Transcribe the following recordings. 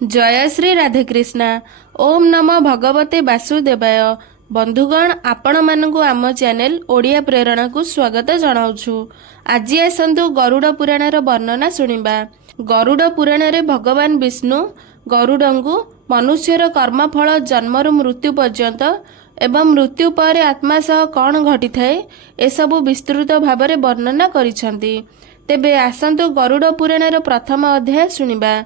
जय श्री राधेकृष्णा। ओम नमो भगवते वासुदेवाय। बंधुगण, आपण मानकु आम चैनल ओडिया प्रेरणा को स्वागत जनाउछु। आज आसंतु गरुड़ पुराण वर्णना शुणिबा। गरुड़ पुराण रे भगवान विष्णु गरुड़ंकु मनुष्यर कर्मफल जन्मरु मृत्यु पर्यंत एवं मृत्यु पर आत्मा सह कौन घटी थाए एसबु विस्तृत भाव में वर्णना करिसंती। तेबे आसंतु गरुड़ पुराण प्रथम अध्याय शुणिबा।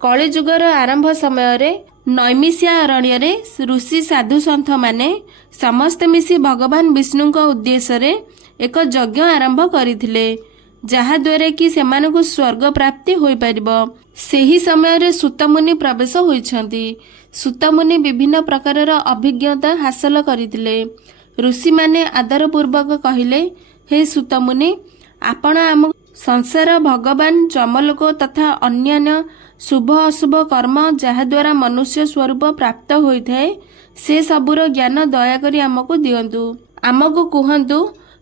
कलिजुगर आरंभ समय नैमिषिया अरण्य ऋषि साधु सन्थ माने समस्ते मिसी भगवान विष्णु उद्देश्य एक यज्ञ आरंभ करथिले, जहाद्वारा कि सेमानकु स्वर्ग प्राप्ति होई परिबो। सेही समय सूतमुनि प्रवेश होइछंती। सूतमुनि विभिन्न प्रकार अभिज्ञता हासिल करथिले। ऋषि माने आदर पूर्वक कहिले, हे सूतमुनि, आपण आम संसार भगवान जमलोक तथा अन्यान्य शुभ अशुभ कर्म जहाद्वारा मनुष्य स्वरूप प्राप्त होइथाए से सबुर ज्ञान दयाकरी आमको दियंतु। आमको कुहंतु,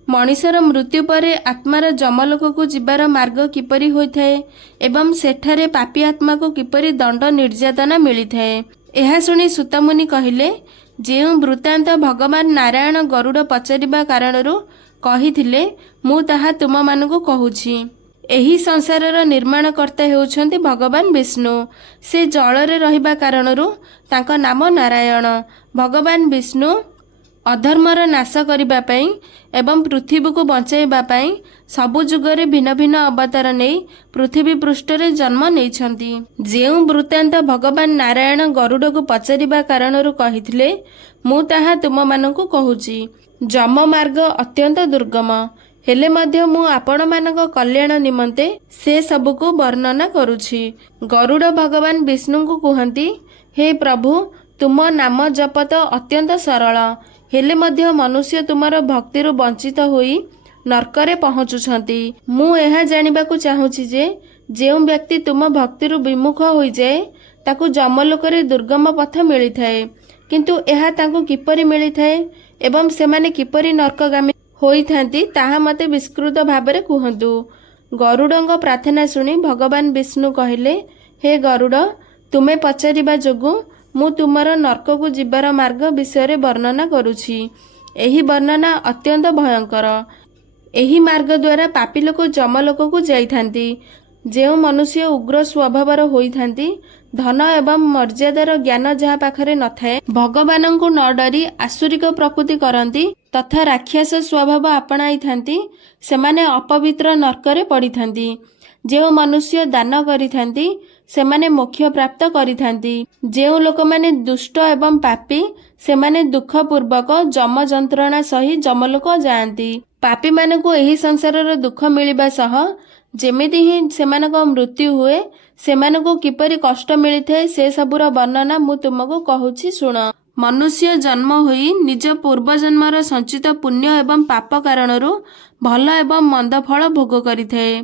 मनुष्यर मृत्यु पर आत्मार जमलोक को जिबार मार्ग किपरि होइथाए एवं सेठारे पापी आत्मा को किपरि दंड निर्यातना मिलिथाए। एहा सुनी सूतमुनि कहिले, जेउ वृत्तांत भगवान नारायण गरुड़ पचारिबा कारणरू कहिथिले मु ताहा तुम मानकु कहूछि। एही संसारर निर्माणकर्ता हेउछन्ति भगवान विष्णु। से जलरे रहिबा कारणरू तांको नाम नारायण। भगवान विष्णु अधर्मर नाश करिबा पई एवं पृथ्वी को बचाइबा पई सबु जुगरे भिन्न भिन्न अवतार नै पृथ्वी पृष्ठरे जन्म नेइछन्ति। जेउ वृत्तांत भगवान नारायण गरुड़ को पचारिबा कारणरू कहिथिले मु ताहा तुम मानकु कहूछि। जम मार्ग अत्यंत दुर्गम हेले मध्य मु आपण मानक कल्याण निमंते से सबको वर्णना करुछि। गरुड़ भगवान विष्णु को कहंती, हे प्रभु, तुम नाम जपत अत्यंत सरल, हेले मध्य मनुष्य तुमर भक्तिरु वंचित होई नरकरे पहुँचुछंती। मु एहा जानिबाकु चाहूछि जे जेउ व्यक्ति तुम भक्तिरु विमुख होई जाए ताकु जमलोकरे दुर्गम पथ मिलिथाए, किंतु एहा ताकु किपरि मिलिथाए एवं सेमाने किपरि नरकगामी होइथांती ताहा मते विस्तृत भाबरे कुहंतु। गरुड़ंग प्रार्थना सुनी भगवान विष्णु कहिले, हे गरुड़, तुमे पचारिबा जोगु मु तुमर नरक को जिबार मार्ग विषय वर्णना करुछि। एही वर्णना अत्यंत भयंकर। एही मार्ग द्वारा पापी लोक जमलोक को जाइथांती। जेउ मनुष्य उग्र स्वभावर होइथांती, धन एवं मर्यादार ज्ञान जहा पाखरे नथाए, भगवानंकु न डरी आसुरिक प्रकृति करंती तथा राक्षस स्वभाव आपणाई थांती, सेमाने अपवित्र नरकरे पड़िथांती। जेउ मनुष्य दान करिथांती सेमाने मोक्ष प्राप्त करिथांती। जेउ लोक माने दुष्ट एवं पापी सेमाने दुख पूर्वक जम जंत्रणा सही जमलोक जाआंती। पापी मानकु एही संसारर दुख मिलिबा सह जेमिति ही सेमानक मृत्यु हुए सेमानकु किपरि कष्ट मिलिथाए से सबुर वर्णना मु तुमको कहूछि सुण। मनुष्य जन्म होई निज पूर्व जन्मर संचित पुण्य एवं पाप कारणरू भल एवं मंद फल भोग करिथाए।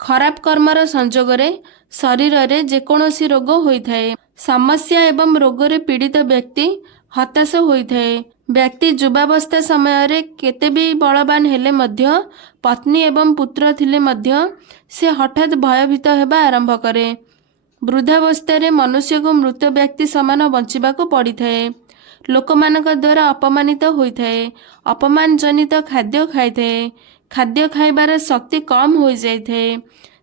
खराब कर्मर संजोगरे शरीर रे जेकोनोसी रोग होइथाए। समस्या एवं रोगरे पीड़ित व्यक्ति हताश होइथाए। व्यक्ति युवावस्था समय रे केते भी बलवान हेले मध्य पत्नी एवं पुत्र थिले मध्य से हठात भयभीत हेबा आरंभ करे। वृद्धावस्था मनुष्य को मृत व्यक्ति समान बंचिबाको पड़िथाए। लोकमानक द्वारा अपमानित होइथाए। अपमान जनित खाद्य खाइथाए। खाद्य खाइबार शक्ति कम हो जाइथाए।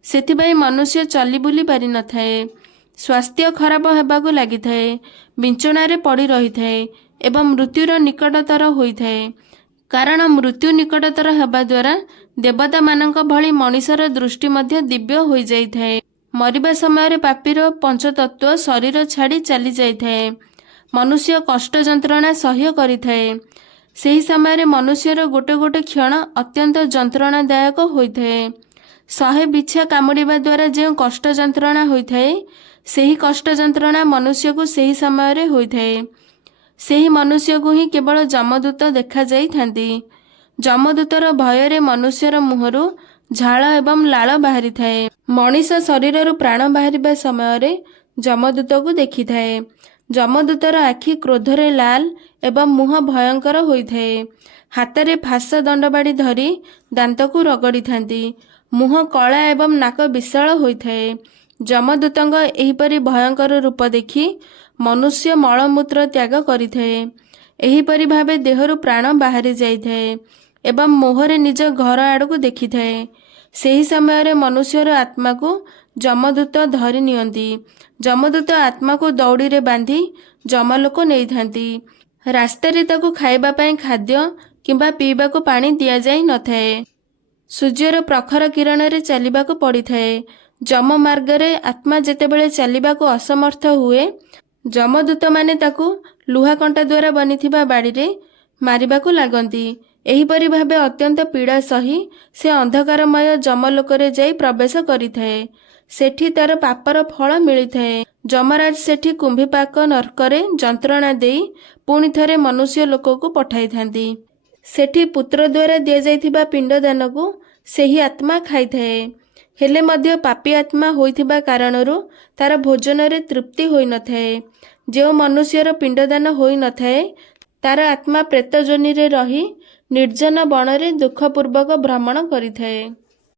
सेथिबाई मनुष्य चली बुली पारि नथाए। स्वास्थ्य खराब हेबाको लागिथाए। बिंचणारे पड़ी रहिथाए एवं मृत्युर निकटतर होइथाए। कारण मृत्यु निकटतर हेबा द्वारा देवता मानक भली मनुष्यर दृष्टि मध्य दिव्य हो जाइथाए। मरिबा समय पापीर पंचतत्व शरीर छाड़ी चली जाइथाए। मनुष्य कष्ट जंत्रणा सह्य करिथाए। सेही समय मनुष्यर गोटे गोटे क्षण अत्यंत जंत्रणादायक होइथाए। 100 बिछा कामुड़िबा द्वारा जो कष्ट जंत्रणा होइथाए सेही कष्ट जंत्रणा मनुष्य को सेही समय रे होइथाए। सेही मनुष्य को ही केवल जमदूत देखा जाई थांती। जमदूतर भय मनुष्यर मुहरु झाल एवं लाल बाहरी थाए। मनीष शरीर प्राण बाहरिबा समय जमदूत को देखि थाए। जमदूतर आखि क्रोधरे लाल एवं मुह भयंकर होइथाए। हाथरे फास दंडबाड़ी धरी दांत को रगड़ी थांती। मुह कला एवं नाक विशाल होइथाए। ଯମଦୂତଙ୍କ ଏହିପରି ଭୟଙ୍କର ରୂପ ଦେଖି ମନୁଷ୍ୟ ମଳମୂତ୍ର ତ୍ୟାଗ କରିଥାଏ। ଏହିପରି ଭାବେ ଦେହରୁ ପ୍ରାଣ ବାହାରି ଯାଇଥାଏ ଏବଂ ମୋହରେ ନିଜ ଘର ଆଡ଼କୁ ଦେଖିଥାଏ। ସେହି ସମୟରେ ମନୁଷ୍ୟର ଆତ୍ମାକୁ ଯମଦୂତ ଧରି ନିଅନ୍ତି। ଯମଦୂତ ଆତ୍ମାକୁ ଦଉଡ଼ିରେ ବାନ୍ଧି ଯମଲୋକ ନେଇଥାନ୍ତି। ରାସ୍ତାରେ ତାକୁ ଖାଇବା ପାଇଁ ଖାଦ୍ୟ କିମ୍ବା ପିଇବାକୁ ପାଣି ଦିଆଯାଇ ନଥାଏ। ସୂର୍ଯ୍ୟର ପ୍ରଖର କିରଣରେ ଚାଲିବାକୁ ପଡ଼ିଥାଏ। ଯମ ମାର୍ଗରେ ଆତ୍ମା ଯେତେବେଳେ ଚାଲିବାକୁ ଅସମର୍ଥ ହୁଏ, ଯମଦୂତମାନେ ତାକୁ ଲୁହାକଣ୍ଟା ଦ୍ୱାରା ବନିଥିବା ବାଡ଼ିରେ ମାରିବାକୁ ଲାଗନ୍ତି। ଏହିପରି ଭାବେ ଅତ୍ୟନ୍ତ ପୀଡ଼ା ସହି ସେ ଅନ୍ଧକାରମୟ ଯମଲୋକରେ ଯାଇ ପ୍ରବେଶ କରିଥାଏ। ସେଠି ତାର ପାପର ଫଳ ମିଳିଥାଏ। ଯମରାଜ ସେଠି କୁମ୍ଭୀପାକ ନର୍କରେ ଯନ୍ତ୍ରଣା ଦେଇ ପୁଣି ଥରେ ମନୁଷ୍ୟ ଲୋକକୁ ପଠାଇଥାନ୍ତି। ସେଠି ପୁତ୍ର ଦ୍ୱାରା ଦିଆଯାଇଥିବା ପିଣ୍ଡଦାନକୁ ସେହି ଆତ୍ମା ଖାଇଥାଏ। ହେଲେ ମଧ୍ୟ ପାପୀ ଆତ୍ମା ହୋଇଥିବା କାରଣରୁ ତାର ଭୋଜନରେ ତୃପ୍ତି ହୋଇନଥାଏ। ଯେଉଁ ମନୁଷ୍ୟର ପିଣ୍ଡଦାନ ହୋଇନଥାଏ, ତାର ଆତ୍ମା ପ୍ରେତ ଯୋନିରେ ରହି ନିର୍ଜନ ବଣରେ ଦୁଃଖପୂର୍ବକ ଭ୍ରମଣ କରିଥାଏ।